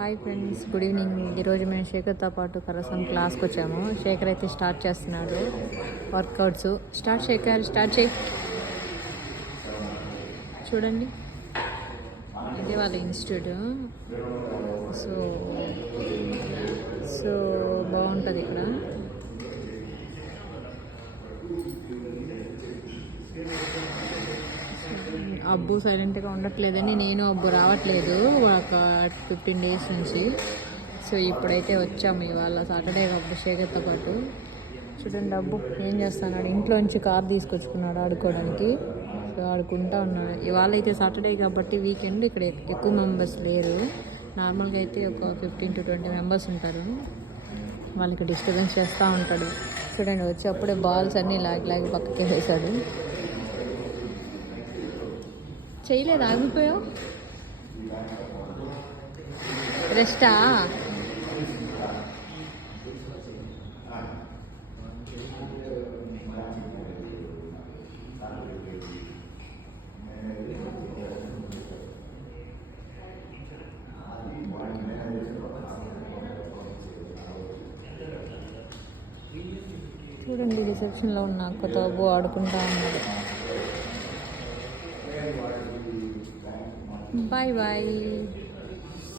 Hi friends, good evening. ఈరోజు మేము శేఖర్తో పాటు కరసం క్లాస్కి వచ్చాము. శేఖర్ అయితే స్టార్ట్ చేస్తున్నాడు వర్కౌట్స్. స్టార్ట్ శేఖర్, స్టార్ట్ చేయి. చూడండి, ఇదే వాళ్ళ ఇన్స్టిట్యూట్. సో సో బాగుంటుంది ఇక్కడ. అబ్బు సైలెంట్గా ఉండట్లేదని నేను అబ్బు రావట్లేదు ఒక 15 days నుంచి. సో ఇప్పుడైతే వచ్చాము ఇవాళ సాటర్డే అబ్బు శేఖర్తో పాటు. చూడండి అబ్బు ఏం చేస్తున్నాడు, ఇంట్లోంచి కార్ తీసుకొచ్చుకున్నాడు ఆడుకోవడానికి. సో ఆడుకుంటా ఉన్నాడు. ఇవాళ అయితే సాటర్డే కాబట్టి వీకెండ్ ఇక్కడ ఎక్కువ మెంబర్స్ లేరు. నార్మల్గా అయితే ఒక 15 to 20 members ఉంటారు. వాళ్ళకి డిస్టర్బెన్స్ చేస్తూ ఉంటాడు. చూడండి వచ్చి అప్పుడే బాల్స్ అన్నీ లాగి పక్కకి వేసాడు. చేయలేదు, ఆగిపోయావు. రెస్టా? చూడండి రిసెప్షన్లో ఉన్న కొత్త అబ్బు ఆడుకుంటా ఉన్నాడు. Bye bye.